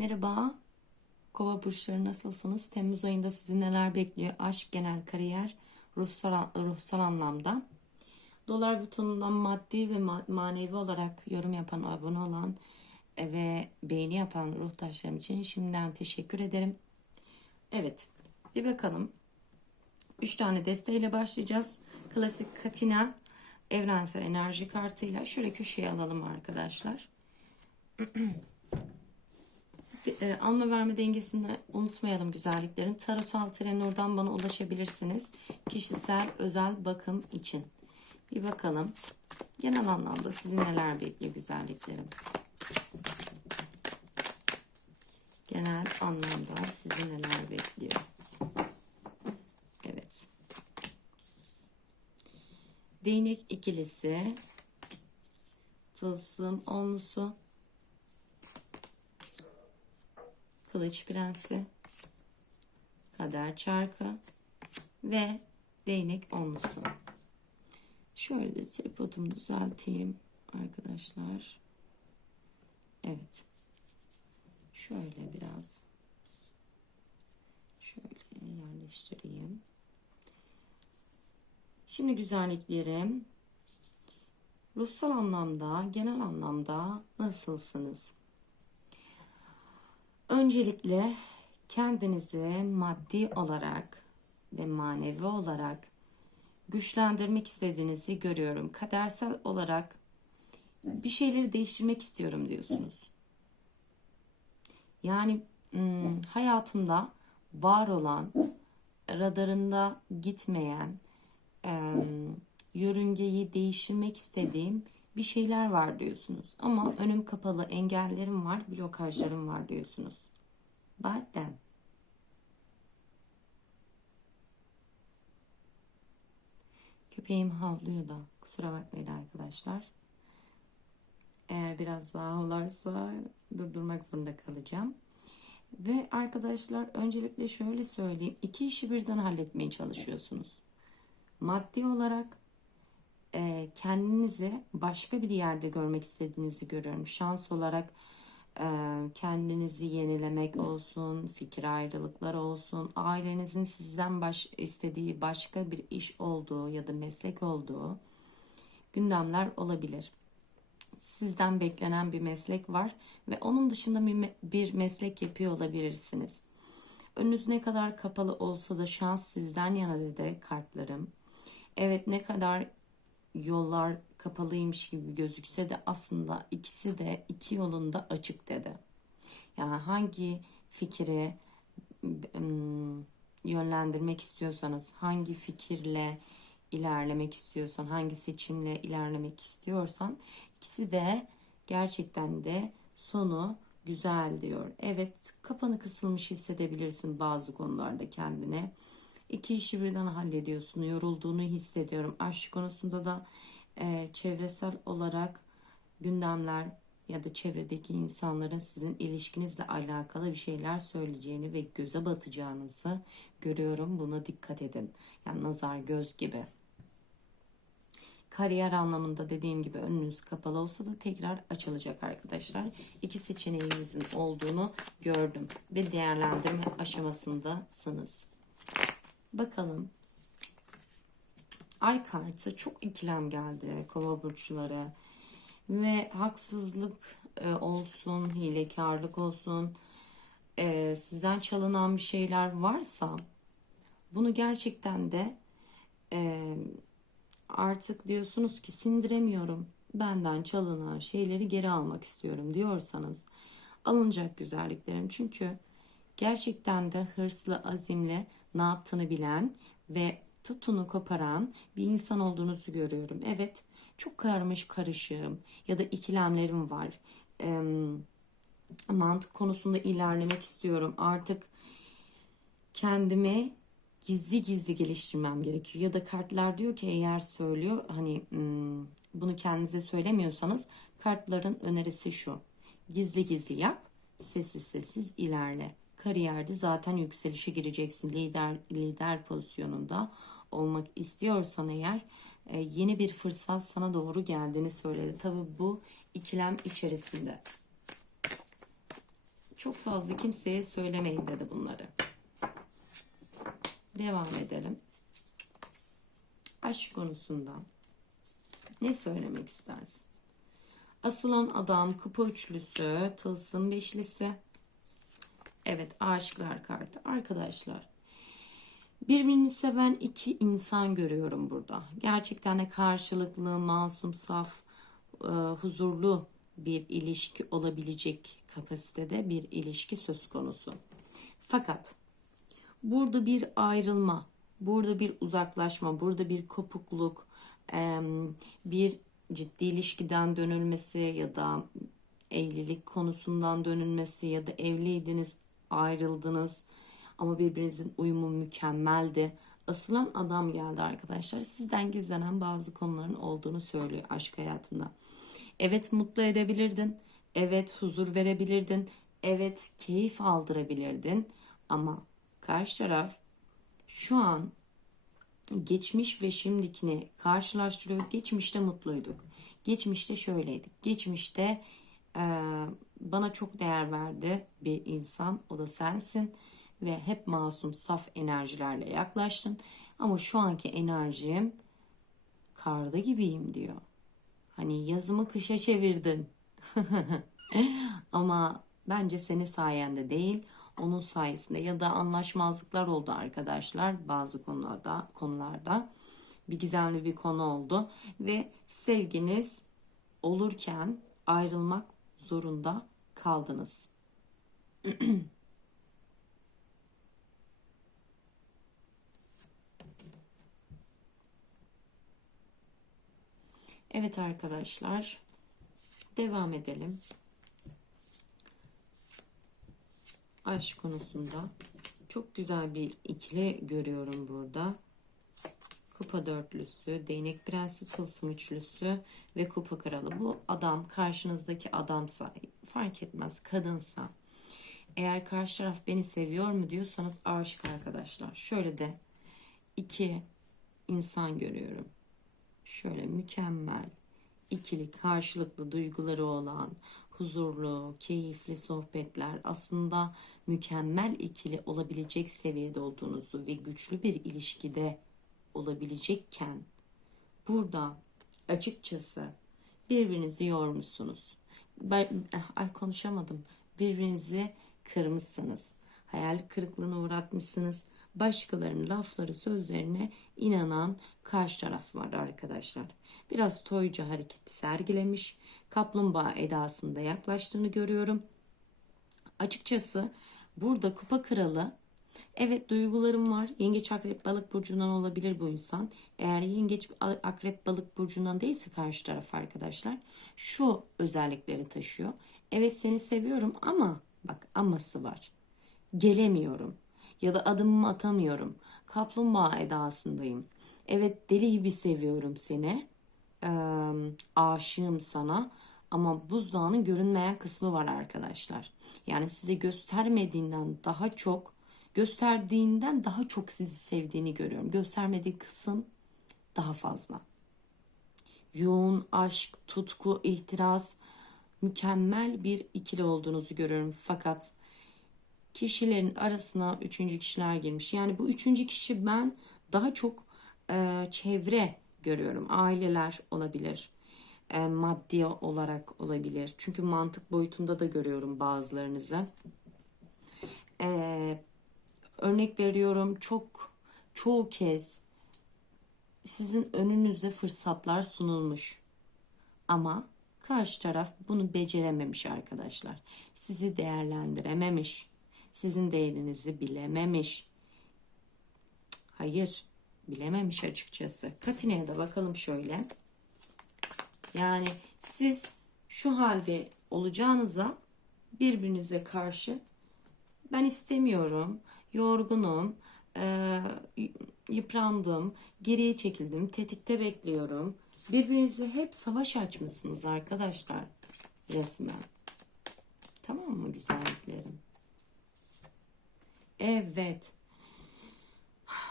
Merhaba. Kova burçları nasılsınız? Temmuz ayında sizi neler bekliyor? Aşk, genel kariyer, ruhsal, ruhsal anlamda. Dolar butonundan maddi ve ma- manevi olarak yorum yapan, abone olan e, ve beğeni yapan ruhtaşlarım için şimdiden teşekkür ederim. Evet, bir bakalım. Üç tane desteğiyle başlayacağız. Klasik Katina evrensel enerji kartıyla şöyle köşeye alalım arkadaşlar. E, alma verme dengesini unutmayalım güzelliklerin. Tarot Altıren oradan bana ulaşabilirsiniz. Kişisel özel bakım için. Bir bakalım. Genel anlamda sizi neler bekliyor güzelliklerim. Genel anlamda sizi neler bekliyor. Evet. Değnek ikilisi. Tılsım onlusu. Kılıç Prensi, Kader Çarkı ve Değnek Onlusu. Şöyle de tripodumu düzelteyim arkadaşlar. Evet. Şöyle biraz şöyle yerleştireyim. Şimdi güzelliklerim ruhsal anlamda, genel anlamda nasılsınız? Öncelikle kendinizi maddi olarak ve manevi olarak güçlendirmek istediğinizi görüyorum. Kadersel olarak bir şeyleri değiştirmek istiyorum diyorsunuz. Yani hmm, hayatımda var olan, radarında gitmeyen, yörüngeyi değiştirmek istediğim bir şeyler var diyorsunuz. Ama önüm kapalı, engellerim var, blokajlarım var diyorsunuz. Badem. Köpeğim havlıyor da kusura bakmayın arkadaşlar. Eğer biraz daha havlarsa durdurmak zorunda kalacağım. Ve arkadaşlar öncelikle şöyle söyleyeyim. iki işi birden halletmeye çalışıyorsunuz. Maddi olarak e, kendinizi başka bir yerde görmek istediğinizi görüyorum. Şans olarak e, kendinizi yenilemek olsun, fikir ayrılıklar olsun, ailenizin sizden baş, istediği başka bir iş olduğu ya da meslek olduğu gündemler olabilir. Sizden beklenen bir meslek var ve onun dışında bir, bir meslek yapıyor olabilirsiniz. Önünüz ne kadar kapalı olsa da şans sizden yana dedi kartlarım. Evet ne kadar yollar kapalıymış gibi gözükse de aslında ikisi de iki yolunda açık dedi. Yani hangi fikri yönlendirmek istiyorsanız, hangi fikirle ilerlemek istiyorsan, hangi seçimle ilerlemek istiyorsan ikisi de gerçekten de sonu güzel diyor. Evet kapanı kısılmış hissedebilirsin bazı konularda kendine. İki işi birden hallediyorsun. Yorulduğunu hissediyorum. Aşk konusunda da e, çevresel olarak gündemler ya da çevredeki insanların sizin ilişkinizle alakalı bir şeyler söyleyeceğini ve göze batacağınızı görüyorum. Buna dikkat edin. Yani nazar göz gibi. Kariyer anlamında dediğim gibi önünüz kapalı olsa da tekrar açılacak arkadaşlar. İki seçeneğinizin olduğunu gördüm ve değerlendirme aşamasındasınız. Bakalım. Ay kartı çok ikilem geldi kova burçları. Ve haksızlık e, olsun, hilekarlık olsun, e, sizden çalınan bir şeyler varsa bunu gerçekten de e, artık diyorsunuz ki sindiremiyorum. Benden çalınan şeyleri geri almak istiyorum diyorsanız alınacak güzelliklerim. Çünkü gerçekten de hırslı, azimle ne yaptığını bilen ve tutunu koparan bir insan olduğunuzu görüyorum. Evet çok karmış karışığım ya da ikilemlerim var. E, mantık konusunda ilerlemek istiyorum. Artık kendimi gizli gizli geliştirmem gerekiyor. Ya da kartlar diyor ki eğer söylüyor hani hmm, bunu kendinize söylemiyorsanız kartların önerisi şu. Gizli gizli yap, sessiz sessiz ilerle kariyerde zaten yükselişe gireceksin. Lider lider pozisyonunda olmak istiyorsan eğer e, yeni bir fırsat sana doğru geldiğini söyledi. Tabi bu ikilem içerisinde. Çok fazla kimseye söylemeyin dedi bunları. Devam edelim. Aşk konusunda ne söylemek istersin? Asılan adam, kupa üçlüsü, tılsım beşlisi. Evet, aşıklar kartı. Arkadaşlar, birbirini seven iki insan görüyorum burada. Gerçekten de karşılıklı, masum, saf, e, huzurlu bir ilişki olabilecek kapasitede bir ilişki söz konusu. Fakat burada bir ayrılma, burada bir uzaklaşma, burada bir kopukluk, bir ciddi ilişkiden dönülmesi ya da evlilik konusundan dönülmesi ya da evliydiniz, ayrıldınız ama birbirinizin uyumu mükemmeldi. Asılan adam geldi arkadaşlar. Sizden gizlenen bazı konuların olduğunu söylüyor aşk hayatında. Evet mutlu edebilirdin. Evet huzur verebilirdin. Evet keyif aldırabilirdin. Ama karşı taraf şu an geçmiş ve şimdikini karşılaştırıyor. Geçmişte mutluyduk. Geçmişte şöyleydik. Geçmişte e, bana çok değer verdi bir insan. O da sensin. Ve hep masum, saf enerjilerle yaklaştın. Ama şu anki enerjim karda gibiyim diyor. Hani yazımı kışa çevirdin. Ama bence senin sayende değil, onun sayesinde ya da anlaşmazlıklar oldu arkadaşlar bazı konularda konularda. Bir gizemli bir konu oldu ve sevginiz olurken ayrılmak zorunda kaldınız. Evet arkadaşlar. Devam edelim. Aşk konusunda çok güzel bir ikili görüyorum burada. Kupa dörtlüsü, değnek prensi, tılsım üçlüsü ve kupa kralı. Bu adam karşınızdaki adamsa fark etmez kadınsa eğer karşı taraf beni seviyor mu diyorsanız aşık arkadaşlar. Şöyle de iki insan görüyorum şöyle mükemmel, ikili karşılıklı duyguları olan, huzurlu, keyifli sohbetler aslında mükemmel ikili olabilecek seviyede olduğunuzu ve güçlü bir ilişkide olabilecekken burada açıkçası birbirinizi yormuşsunuz. Ben ay konuşamadım. Birbirinizi kırmışsınız. Hayal kırıklığına uğratmışsınız başkalarının lafları sözlerine inanan karşı taraf var arkadaşlar. Biraz toycu hareketi sergilemiş. Kaplumbağa edasında yaklaştığını görüyorum. Açıkçası burada kupa kralı Evet duygularım var. Yengeç akrep balık burcundan olabilir bu insan. Eğer yengeç akrep balık burcundan değilse karşı taraf arkadaşlar şu özellikleri taşıyor. Evet seni seviyorum ama bak aması var. Gelemiyorum ya da adımımı atamıyorum. Kaplumbağa edasındayım. Evet deli gibi seviyorum seni. Ee, aşığım sana. Ama buzdağının görünmeyen kısmı var arkadaşlar. Yani size göstermediğinden daha çok gösterdiğinden daha çok sizi sevdiğini görüyorum. Göstermediği kısım daha fazla. Yoğun aşk, tutku, ihtiras, mükemmel bir ikili olduğunuzu görüyorum. Fakat kişilerin arasına üçüncü kişiler girmiş. Yani bu üçüncü kişi ben daha çok e, çevre görüyorum. Aileler olabilir. E, maddi olarak olabilir. Çünkü mantık boyutunda da görüyorum bazılarınızı. E, örnek veriyorum çok çoğu kez sizin önünüze fırsatlar sunulmuş. Ama karşı taraf bunu becerememiş arkadaşlar. Sizi değerlendirememiş sizin değerinizi bilememiş. Hayır, bilememiş açıkçası. Katine'ye de bakalım şöyle. Yani siz şu halde olacağınıza birbirinize karşı ben istemiyorum, yorgunum, e, yıprandım, geriye çekildim, tetikte bekliyorum. Birbirinize hep savaş açmışsınız arkadaşlar resmen. Tamam mı güzelliklerim? Evet.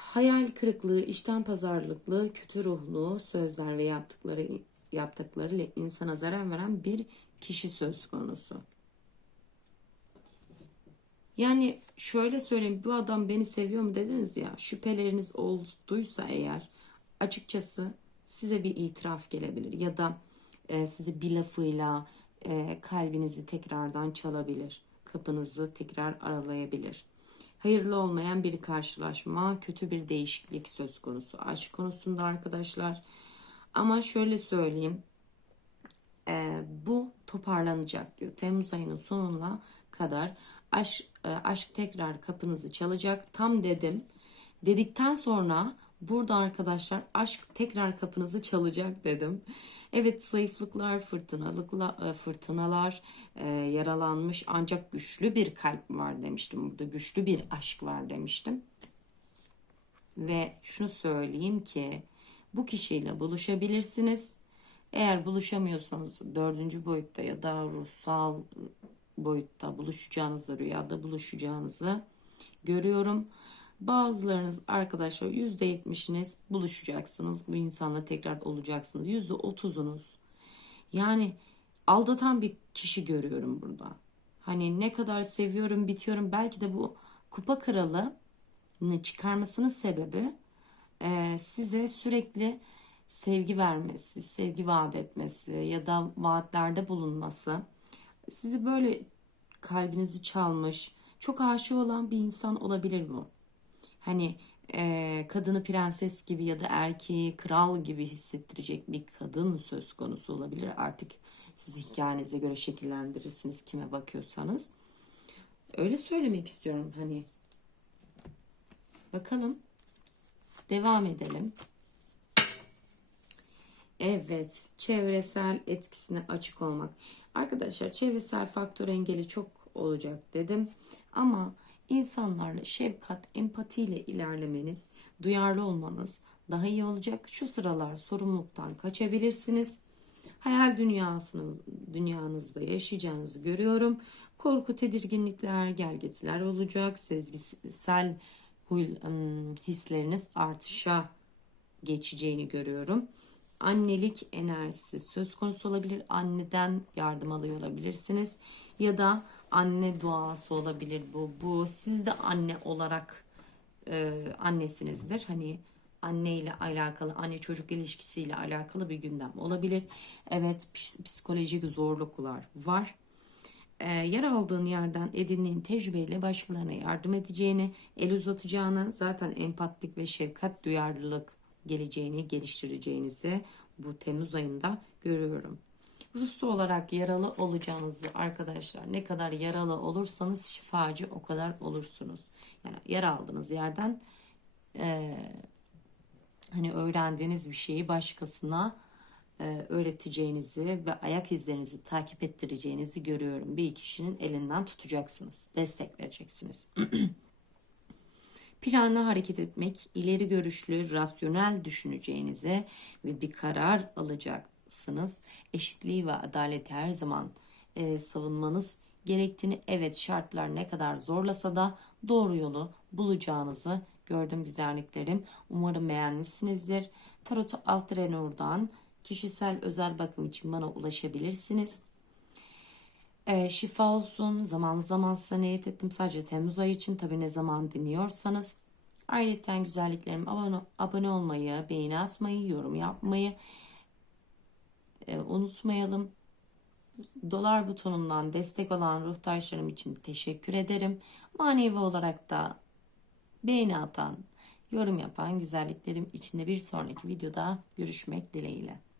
Hayal kırıklığı, işten pazarlıklı, kötü ruhlu sözler ve yaptıkları yaptıklarıyla insana zarar veren bir kişi söz konusu. Yani şöyle söyleyeyim bu adam beni seviyor mu dediniz ya şüpheleriniz olduysa eğer açıkçası size bir itiraf gelebilir ya da e, sizi bir lafıyla e, kalbinizi tekrardan çalabilir. Kapınızı tekrar aralayabilir. Hayırlı olmayan bir karşılaşma, kötü bir değişiklik söz konusu. Aşk konusunda arkadaşlar. Ama şöyle söyleyeyim. e, bu toparlanacak diyor. Temmuz ayının sonuna kadar aşk, e, aşk tekrar kapınızı çalacak. Tam dedim. Dedikten sonra burada arkadaşlar aşk tekrar kapınızı çalacak dedim. Evet zayıflıklar, fırtınalıkla, e, fırtınalar, e, yaralanmış ancak güçlü bir kalp var demiştim. Burada güçlü bir aşk var demiştim. Ve şunu söyleyeyim ki bu kişiyle buluşabilirsiniz. Eğer buluşamıyorsanız dördüncü boyutta ya da ruhsal boyutta buluşacağınızı, rüyada buluşacağınızı görüyorum. Bazılarınız arkadaşlar %70'iniz buluşacaksınız. Bu insanla tekrar olacaksınız. %30'unuz yani aldatan bir kişi görüyorum burada. Hani ne kadar seviyorum, bitiyorum. Belki de bu kupa kralını çıkarmasının sebebi e, size sürekli sevgi vermesi, sevgi vaat etmesi ya da vaatlerde bulunması. Sizi böyle kalbinizi çalmış, çok aşık olan bir insan olabilir bu. Hani e, kadını prenses gibi ya da erkeği kral gibi hissettirecek bir kadın söz konusu olabilir. Artık siz hikayenize göre şekillendirirsiniz kime bakıyorsanız. Öyle söylemek istiyorum hani. Bakalım. Devam edelim. Evet, çevresel etkisine açık olmak. Arkadaşlar çevresel faktör engeli çok olacak dedim. Ama insanlarla şefkat, empatiyle ilerlemeniz, duyarlı olmanız daha iyi olacak. Şu sıralar sorumluluktan kaçabilirsiniz. Hayal dünyasınız, dünyanızda yaşayacağınızı görüyorum. Korku, tedirginlikler, gelgetiler olacak. Sezgisel huy, hisleriniz artışa geçeceğini görüyorum. Annelik enerjisi söz konusu olabilir. Anneden yardım alıyor olabilirsiniz. Ya da anne duası olabilir bu. Bu siz de anne olarak e, annesinizdir. Hani anne ile alakalı, anne çocuk ilişkisiyle alakalı bir gündem olabilir. Evet psikolojik zorluklar var. E, yer aldığın yerden edindiğin tecrübeyle başkalarına yardım edeceğini, el uzatacağını, zaten empatlik ve şefkat duyarlılık geleceğini geliştireceğinizi bu Temmuz ayında görüyorum. Ruhsu olarak yaralı olacağınızı arkadaşlar ne kadar yaralı olursanız şifacı o kadar olursunuz. Yani yara aldığınız yerden e, hani öğrendiğiniz bir şeyi başkasına e, öğreteceğinizi ve ayak izlerinizi takip ettireceğinizi görüyorum. Bir kişinin elinden tutacaksınız, destek vereceksiniz. Planlı hareket etmek, ileri görüşlü, rasyonel düşüneceğinize ve bir karar alacaksınız. Eşitliği ve adaleti her zaman e, savunmanız gerektiğini, evet şartlar ne kadar zorlasa da doğru yolu bulacağınızı gördüm güzelliklerim. Umarım beğenmişsinizdir. Tarot Altrenur'dan kişisel özel bakım için bana ulaşabilirsiniz. E, şifa olsun. Zaman zaman size niyet ettim. Sadece Temmuz ayı için. Tabi ne zaman dinliyorsanız. Ayrıca güzelliklerim abone, abone olmayı, beğeni atmayı, yorum yapmayı e, unutmayalım. Dolar butonundan destek olan ruhtaşlarım için teşekkür ederim. Manevi olarak da beğeni atan, yorum yapan güzelliklerim içinde bir sonraki videoda görüşmek dileğiyle.